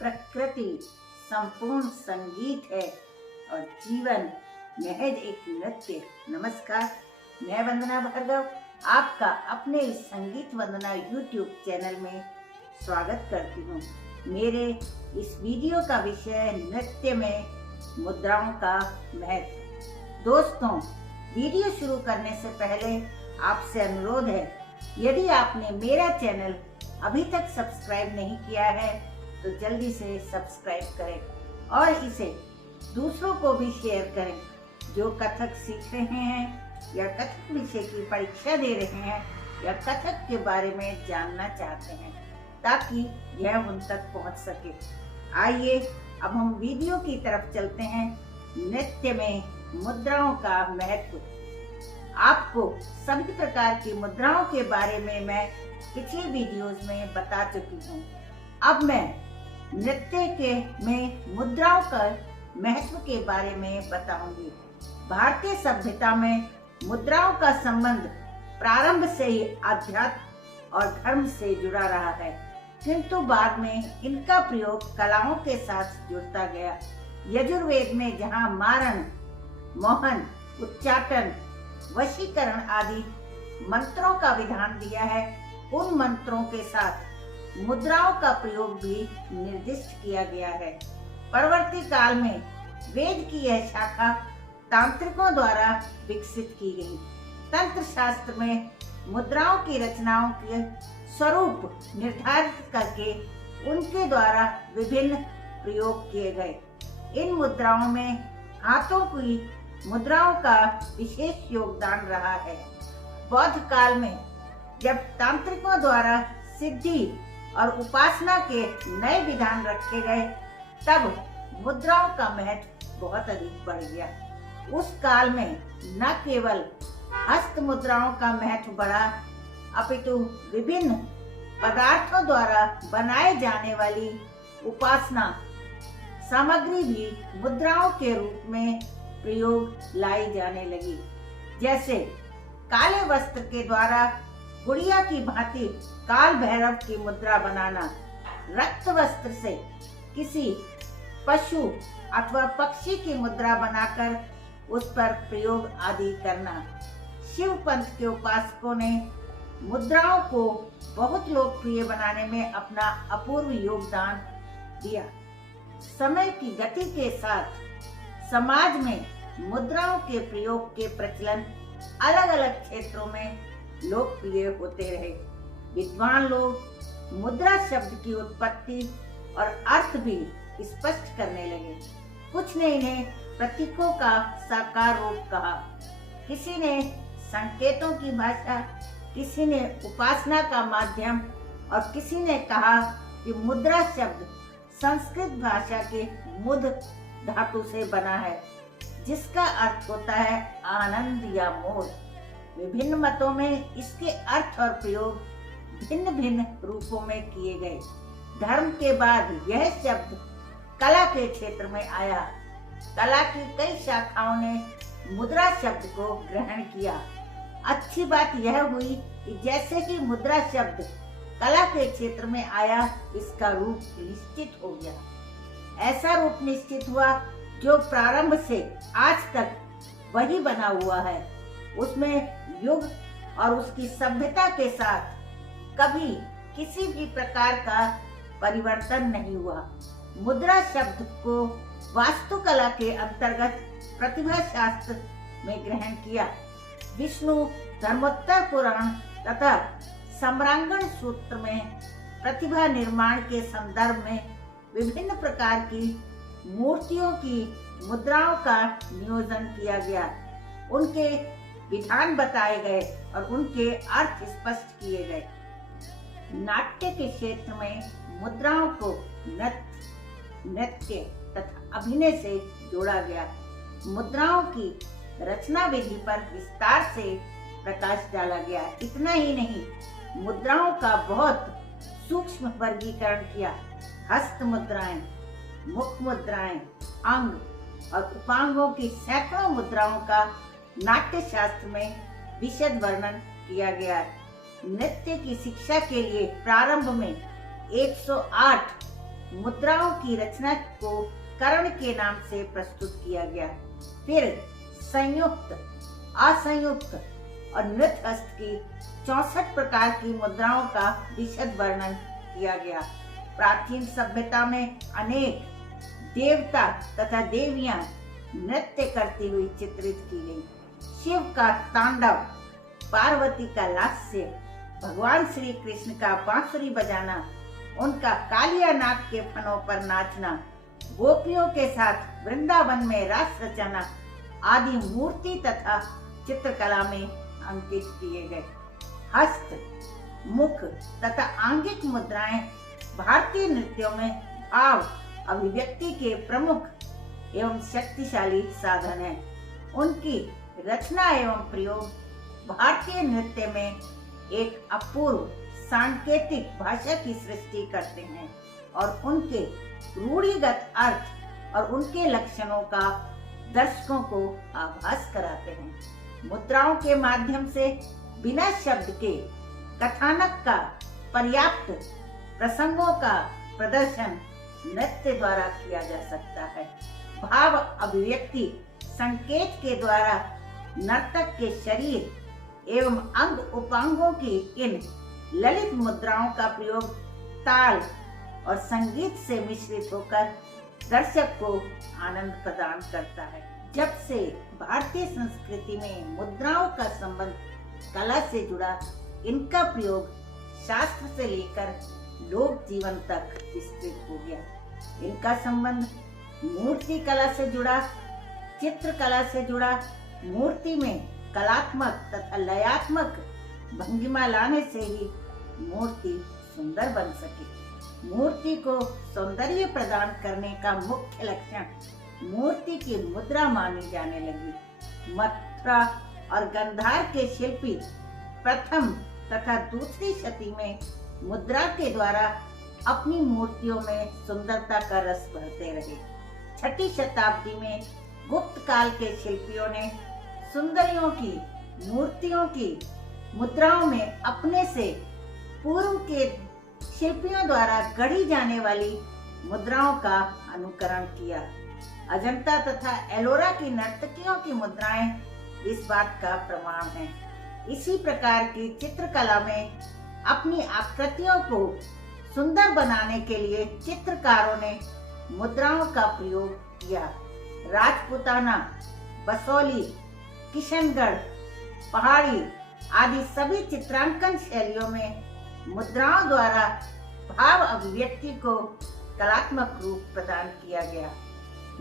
प्रकृति संपूर्ण संगीत है और जीवन महज एक नृत्य। नमस्कार, मैं वंदना भार्गव आपका अपने इस संगीत वंदना यूट्यूब चैनल में स्वागत करती हूँ। मेरे इस वीडियो का विषय नृत्य में मुद्राओं का महत्व। दोस्तों, वीडियो शुरू करने से पहले आपसे अनुरोध है, यदि आपने मेरा चैनल अभी तक सब्सक्राइब नहीं किया है तो जल्दी से सब्सक्राइब करें और इसे दूसरों को भी शेयर करें जो कथक सीख रहे हैं या कथक विषय की परीक्षा दे रहे हैं या कथक के बारे में जानना चाहते हैं, ताकि यह उन तक पहुंच सके। आइए अब हम वीडियो की तरफ चलते हैं। नृत्य में मुद्राओं का महत्व। आपको सभी प्रकार की मुद्राओं के बारे में मैं पिछले वीडियोस में बता चुकी हूँ। अब मैं नृत्य में मुद्राओं का महत्व के बारे में बताऊंगी। भारतीय सभ्यता में मुद्राओं का संबंध प्रारंभ से ही आध्यात्म और धर्म से जुड़ा रहा है, किंतु बाद में इनका प्रयोग कलाओं के साथ जुड़ता गया। यजुर्वेद में जहाँ मारण, मोहन, उच्चाटन, वशीकरण आदि मंत्रों का विधान दिया है, उन मंत्रों के साथ मुद्राओं का प्रयोग भी निर्दिष्ट किया गया है। परवर्ती काल में वेद की यह शाखा तांत्रिकों द्वारा विकसित की गई। तंत्र शास्त्र में मुद्राओं की रचनाओं के स्वरूप निर्धारित करके उनके द्वारा विभिन्न प्रयोग किए गए। इन मुद्राओं में हाथों की मुद्राओं का विशेष योगदान रहा है। बौद्ध काल में जब तांत्रिकों द्वारा सिद्धि और उपासना के नए विधान रखे गए, तब मुद्राओं का महत्व बहुत अधिक बढ़ गया। उस काल में न केवल हस्त मुद्राओं का महत्व बढ़ा, अपितु विभिन्न पदार्थों द्वारा बनाए जाने वाली उपासना सामग्री भी मुद्राओं के रूप में प्रयोग लाई जाने लगी। जैसे काले वस्त्र के द्वारा गुड़िया की भांति काल भैरव की मुद्रा बनाना, रक्त वस्त्र से किसी पशु अथवा पक्षी की मुद्रा बनाकर उस पर प्रयोग आदि करना। शिव पंथ के उपासकों ने मुद्राओं को बहुत लोकप्रिय बनाने में अपना अपूर्व योगदान दिया। समय की गति के साथ समाज में मुद्राओं के प्रयोग के प्रचलन अलग अलग क्षेत्रों में लोकप्रिय होते रहे। विद्वान लोग मुद्रा शब्द की उत्पत्ति और अर्थ भी स्पष्ट करने लगे। कुछ ने इन्हें प्रतीकों का साकार रूप कहा, किसी ने संकेतों की भाषा, किसी ने उपासना का माध्यम और किसी ने कहा कि मुद्रा शब्द संस्कृत भाषा के मुद धातु से बना है, जिसका अर्थ होता है आनंद या मोद। विभिन्न मतों में इसके अर्थ और प्रयोग भिन्न भिन्न रूपों में किए गए। धर्म के बाद यह शब्द कला के क्षेत्र में आया। कला की कई शाखाओं ने मुद्रा शब्द को ग्रहण किया। अच्छी बात यह हुई कि जैसे ही मुद्रा शब्द कला के क्षेत्र में आया, इसका रूप निश्चित हो गया। ऐसा रूप निश्चित हुआ जो प्रारंभ से आज तक वही बना हुआ है। उसमें युग और उसकी सभ्यता के साथ कभी किसी भी प्रकार का परिवर्तन नहीं हुआ। मुद्रा शब्द को वास्तुकला के अंतर्गत प्रतिभा शास्त्र में ग्रहण किया। विष्णु धर्मोत्तर पुराण तथा सम्रांगण सूत्र में प्रतिभा निर्माण के संदर्भ में विभिन्न प्रकार की मूर्तियों की मुद्राओं का नियोजन किया गया। उनके विधान बताए गए और उनके अर्थ स्पष्ट किए गए। नाट्य के क्षेत्र में मुद्राओं को नृत्य तथा अभिनय से जोड़ा गया। मुद्राओं की रचना विधि पर विस्तार से प्रकाश डाला गया। इतना ही नहीं, मुद्राओं का बहुत सूक्ष्म वर्गीकरण किया। हस्त मुद्राएं, मुख मुद्राएं, अंग और उपांगों की सैकड़ों मुद्राओं का नाट्य शास्त्र में विशद वर्णन किया गया है। नृत्य की शिक्षा के लिए प्रारंभ में 108 मुद्राओं की रचना को करण के नाम से प्रस्तुत किया गया। फिर संयुक्त, असंयुक्त और नृत्य हस्त की 64 प्रकार की मुद्राओं का विशद वर्णन किया गया। प्राचीन सभ्यता में अनेक देवता तथा देवियां नृत्य करती हुई चित्रित की गई। शिव का तांडव, पार्वती का लास्य, भगवान श्री कृष्ण का बांसुरी बजाना, उनका कालिया नाग के फनों पर नाचना, गोपियों के साथ वृंदावन में रास रचाना आदि मूर्ति तथा चित्रकला में अंकित किए गए। हस्त, मुख तथा आंगिक मुद्राएं भारतीय नृत्यों में भाव अभिव्यक्ति के प्रमुख एवं शक्तिशाली साधन है। उनकी रचना एवं प्रयोग भारतीय नृत्य में एक अपूर्व सांकेतिक भाषा की सृष्टि करते हैं और उनके रूढ़िगत अर्थ और उनके लक्षणों का दर्शकों को आभास कराते हैं। मुद्राओं के माध्यम से बिना शब्द के कथानक का पर्याप्त प्रसंगों का प्रदर्शन नृत्य द्वारा किया जा सकता है। भाव अभिव्यक्ति संकेत के द्वारा नर्तक के शरीर एवं अंग उपांगों की इन ललित मुद्राओं का प्रयोग ताल और संगीत से मिश्रित होकर दर्शक को आनंद प्रदान करता है। जब से भारतीय संस्कृति में मुद्राओं का संबंध कला से जुड़ा, इनका प्रयोग शास्त्र से लेकर लोक जीवन तक विस्तृत हो गया। इनका संबंध मूर्ति कला से जुड़ा, चित्रकला से जुड़ा। मूर्ति में कलात्मक तथा लयात्मक भंगिमा लाने से ही मूर्ति सुंदर बन सके। मूर्ति को सौंदर्य प्रदान करने का मुख्य लक्षण मूर्ति की मुद्रा मानी जाने लगी। मथुरा और गंधार के शिल्पी प्रथम तथा दूसरी शती में मुद्रा के द्वारा अपनी मूर्तियों में सुंदरता का रस भरते रहे। छठी शताब्दी में गुप्त काल के शिल्पियों ने सुंदरियों की मूर्तियों की मुद्राओं में अपने से पूर्व के शिल्पियों द्वारा गढ़ी जाने वाली मुद्राओं का अनुकरण किया। अजंता तथा एलोरा की नर्तकियों की मुद्राएं इस बात का प्रमाण है। इसी प्रकार की चित्रकला में अपनी आकृतियों को सुंदर बनाने के लिए चित्रकारों ने मुद्राओं का प्रयोग किया। राजपूताना, बसोली, किशनगढ़, पहाड़ी आदि सभी चित्रांकन शैलियों में मुद्राओं द्वारा भाव अभिव्यक्ति को कलात्मक रूप प्रदान किया गया।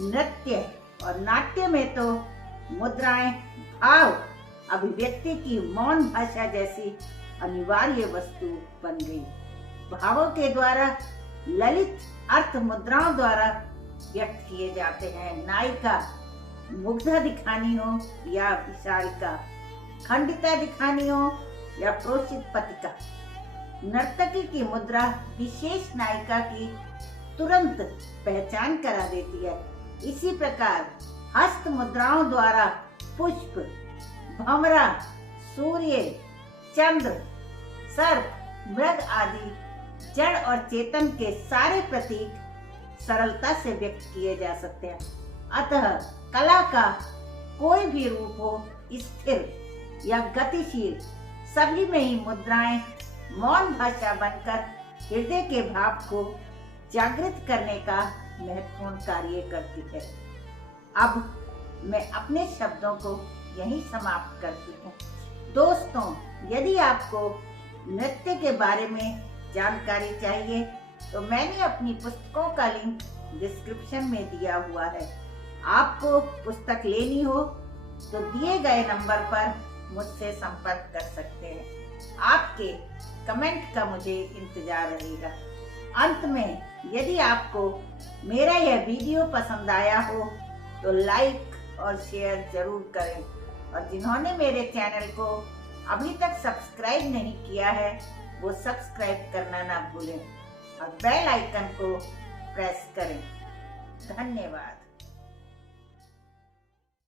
नृत्य और नाट्य में तो मुद्राएं भाव अभिव्यक्ति की मौन भाषा जैसी अनिवार्य वस्तु बन गई। भावों के द्वारा ललित अर्थ मुद्राओं द्वारा व्यक्त किए जाते हैं। नायिका मुग्धा दिखानी हो या विशालिका, खंडिता दिखानी हो या प्रोषित पतिका, नर्तकी की मुद्रा विशेष नायिका की तुरंत पहचान करा देती है। इसी प्रकार हस्त मुद्राओं द्वारा पुष्प, भंवरा, सूर्य, चंद्र, सर्प, मृग आदि जड़ और चेतन के सारे प्रतीक सरलता से व्यक्त किए जा सकते हैं। अतः कला का कोई भी रूप हो, स्थिर या गतिशील, सभी में ही मुद्राएं मौन भाषा बनकर हृदय के भाव को जागृत करने का महत्वपूर्ण कार्य करती है। अब मैं अपने शब्दों को यहीं समाप्त करती हूँ। दोस्तों, यदि आपको नृत्य के बारे में जानकारी चाहिए तो मैंने अपनी पुस्तकों का लिंक डिस्क्रिप्शन में दिया हुआ है। आपको पुस्तक लेनी हो तो दिए गए नंबर पर मुझसे संपर्क कर सकते हैं। आपके कमेंट का मुझे इंतजार रहेगा। अंत में, यदि आपको मेरा यह वीडियो पसंद आया हो तो लाइक और शेयर जरूर करें, और जिन्होंने मेरे चैनल को अभी तक सब्सक्राइब नहीं किया है वो सब्सक्राइब करना ना भूलें और बेल आइकन को प्रेस करें। धन्यवाद।